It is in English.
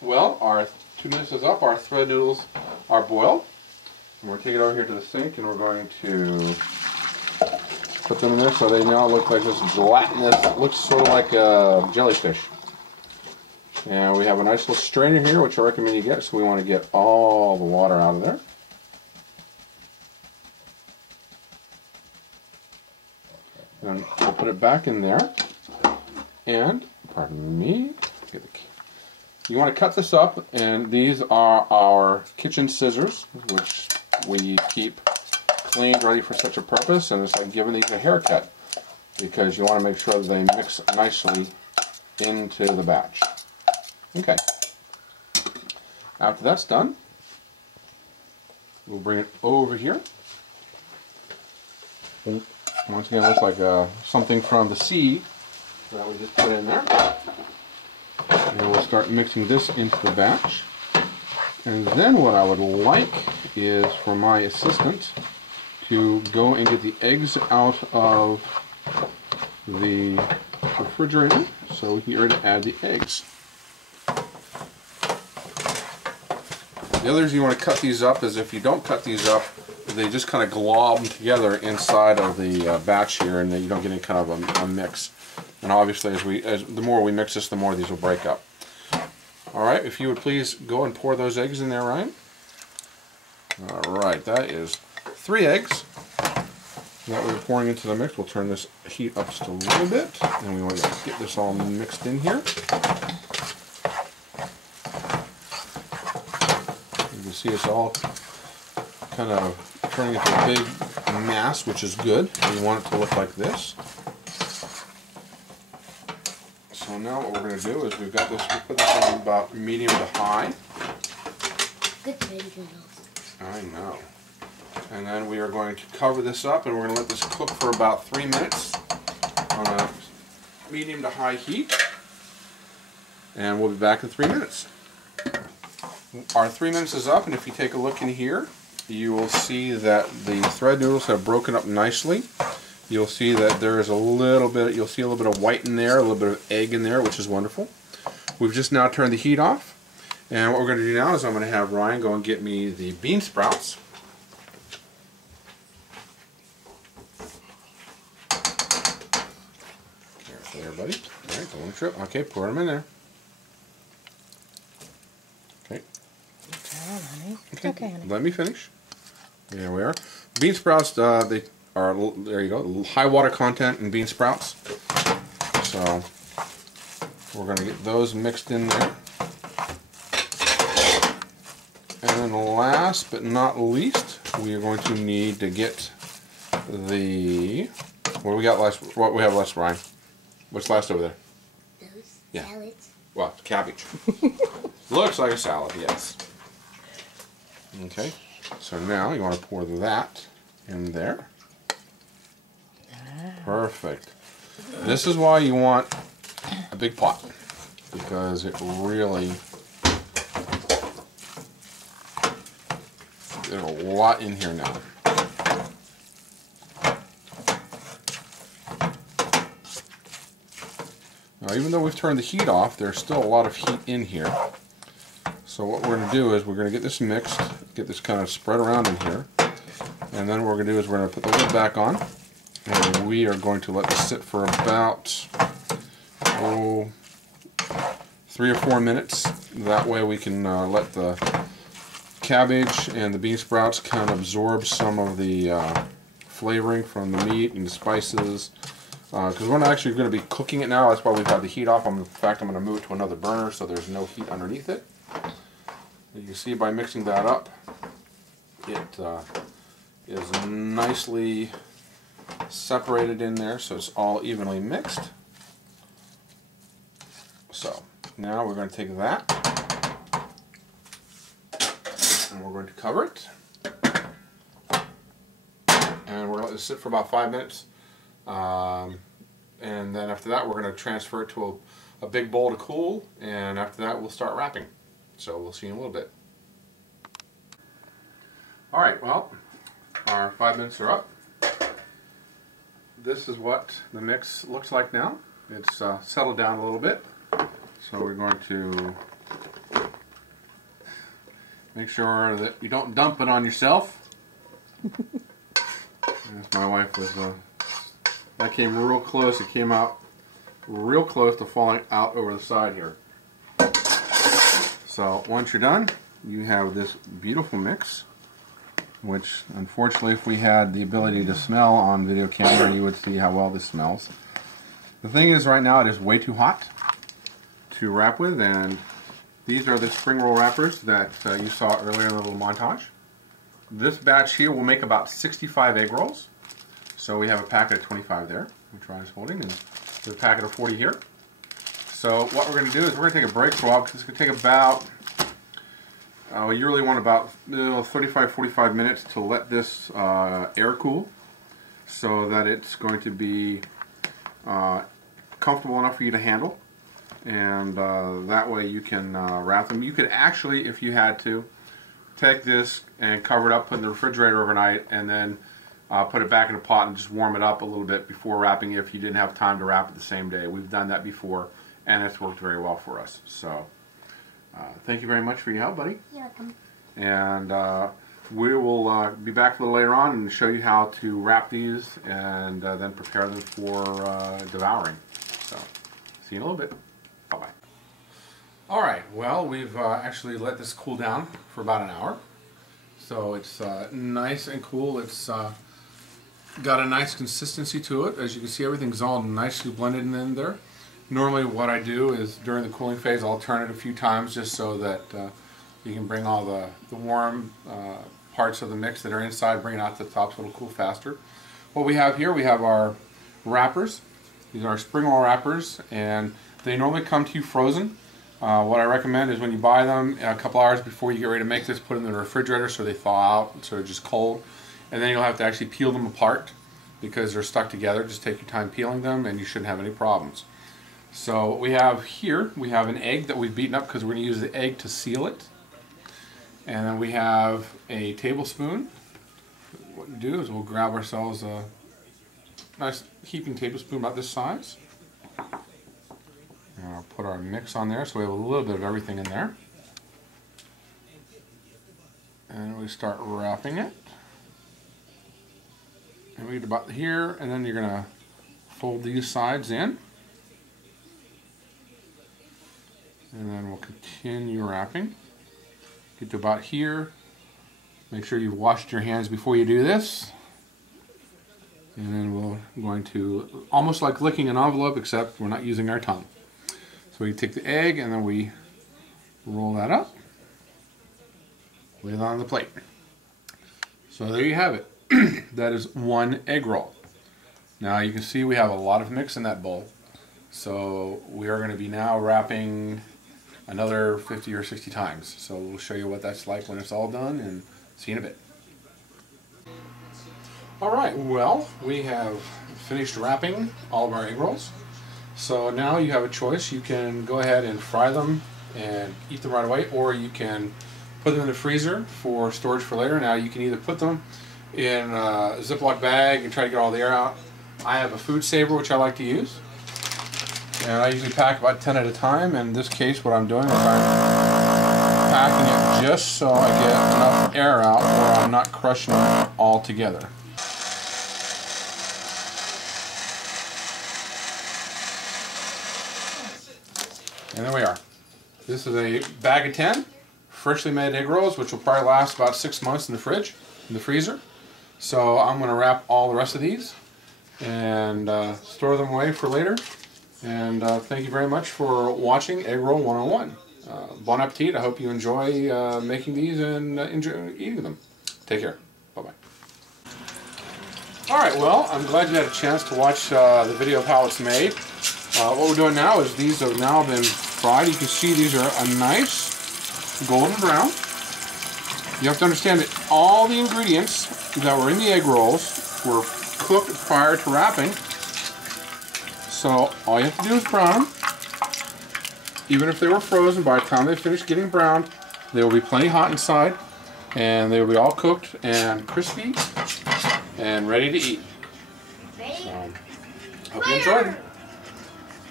well, our 2 minutes is up. Our thread noodles are boiled. And we're taking it over here to the sink, and we're going to put them in there so they now look like this gelatinous. It looks sort of like a jellyfish. And we have a nice little strainer here, which I recommend you get. So we want to get all the water out of there. And we'll put it back in there. And, pardon me, you want to cut this up, and these are our kitchen scissors, which we keep cleaned, ready for such a purpose, and it's like giving these a haircut, because you want to make sure that they mix nicely into the batch. Okay. After that's done, we'll bring it over here. Once again, it looks like something from the sea that we just put in there. And we'll start mixing this into the batch. And then what I would like is for my assistant to go and get the eggs out of the refrigerator so we can get ready to add the eggs. The other reason you want to cut these up is if you don't cut these up, they just kind of glob together inside of the batch here, and then you don't get any kind of a mix. And obviously, the more we mix this, the more these will break up. All right, if you would please go and pour those eggs in there, Ryan. All right, that is 3 eggs that we're pouring into the mix. We'll turn this heat up just a little bit, and we want to get this all mixed in here. You can see it's all kind of turning into a big mass, which is good. We want it to look like this. So now what we're going to do is we've got this, we put this on about medium to high. Good noodles. I know. And then we are going to cover this up, and we're going to let this cook for about 3 minutes on a medium to high heat. And we'll be back in 3 minutes. Our 3 minutes is up, and if you take a look in here, you will see that the thread noodles have broken up nicely. You'll see that there is a little bit, you'll see a little bit of white in there, a little bit of egg in there, which is wonderful. We've just now turned the heat off. And what we're going to do now is I'm going to have Ryan go and get me the bean sprouts. Careful there, buddy. All right, don't want to trip. Okay, pour them in there. Okay. Okay, honey. Let me finish. There we are. Bean sprouts, they are, there you go, high water content in bean sprouts. So we're going to get those mixed in there. And then last but not least, we are going to need to get the, what do we got last, what we have last, Ryan? What's last over there? Those Yeah. salads. Well, cabbage. Looks like a salad, yes. Okay, so now you want to pour that in there. Perfect. This is why you want a big pot, because it really, there's a lot in here now. Now, even though we've turned the heat off, there's still a lot of heat in here. So what we're going to do is we're going to get this mixed, get this kind of spread around in here, and then what we're going to do is we're going to put the lid back on, and we are going to let this sit for about 3 or 4 minutes. That way we can let the cabbage and the bean sprouts kind of absorb some of the flavoring from the meat and the spices. Because we're not actually going to be cooking it now, that's why we've had the heat off. In fact, I'm going to move it to another burner so there's no heat underneath it. You can see by mixing that up, it is nicely separated in there, so it's all evenly mixed. So now we're going to take that and we're going to cover it, and we're going to let it sit for about 5 minutes. And then after that, we're going to transfer it to a big bowl to cool, and after that we'll start wrapping. So we'll see you in a little bit. Alright, well, our 5 minutes are up. This is what the mix looks like now. It's settled down a little bit. So we're going to Make sure that you don't dump it on yourself. As my wife was, that came real close. It came out real close to falling out over the side here. So once you're done, you have this beautiful mix, which unfortunately if we had the ability to smell on video camera, you would see how well this smells. The thing is, right now it is way too hot to wrap with, and these are the spring roll wrappers that you saw earlier in the little montage. This batch here will make about 65 egg rolls. So we have a packet of 25 there, which Ryan's holding, and there's a packet of 40 here. So what we're going to do is we're going to take a break for a while, because it's going to take about, you really want about 35-45 minutes to let this air cool, so that it's going to be comfortable enough for you to handle, and that way you can wrap them. You could actually, if you had to, take this and cover it up, put it in the refrigerator overnight, and then put it back in a pot and just warm it up a little bit before wrapping it if you didn't have time to wrap it the same day. We've done that before, and it's worked very well for us. So thank you very much for your help, buddy. You're welcome. And we will be back a little later on and show you how to wrap these and then prepare them for devouring. So see you in a little bit. Bye-bye. Alright, well, we've actually let this cool down for about an hour. So it's nice and cool. It's got a nice consistency to it. As you can see, everything's all nicely blended in there. Normally what I do is during the cooling phase I'll turn it a few times just so that you can bring all the warm parts of the mix that are inside, bring it out to the top so it'll cool faster. What we have here, we have our wrappers. These are our spring roll wrappers, and they normally come to you frozen. What I recommend is when you buy them, a couple hours before you get ready to make this, put them in the refrigerator so they thaw out, so they're just cold. And then you'll have to actually peel them apart because they're stuck together. Just take your time peeling them and you shouldn't have any problems. So what we have here, we have an egg that we've beaten up because we're going to use the egg to seal it. And then we have a tablespoon. What we do is we'll grab ourselves a nice heaping tablespoon about this size. And I'll put our mix on there so we have a little bit of everything in there. And we start wrapping it. And we get about here, and then you're going to fold these sides in. And then we'll continue wrapping. Get to about here. Make sure you've washed your hands before you do this. And then we're going to, almost like licking an envelope, except we're not using our tongue. So we take the egg and then we roll that up, lay it on the plate. So there you have it. That is one egg roll. Now you can see we have a lot of mix in that bowl. So we are going to be now wrapping another 50 or 60 times. So we'll show you what that's like when it's all done, and see you in a bit. Alright, well, we have finished wrapping all of our egg rolls. So now you have a choice. You can go ahead and fry them and eat them right away, or you can put them in the freezer for storage for later. Now you can either put them in a Ziploc bag and try to get all the air out. I have a food saver which I like to use, and I usually pack about 10 at a time. In this case what I'm doing is I'm packing it just so I get enough air out where I'm not crushing it all together. And there we are. This is a bag of 10 freshly made egg rolls, which will probably last about 6 months in the fridge, in the freezer. So I'm going to wrap all the rest of these and store them away for later. And thank you very much for watching Egg Roll 101. Bon appetit. I hope you enjoy making these and enjoy eating them. Take care. Bye-bye. Alright, well, I'm glad you had a chance to watch the video of how it's made. What we're doing now is these have now been fried. You can see these are a nice golden brown. You have to understand that all the ingredients that were in the egg rolls were cooked prior to wrapping. So all you have to do is brown them. Even if they were frozen, by the time they finish getting browned, they will be plenty hot inside, and they will be all cooked and crispy and ready to eat. So, hope you enjoyed it.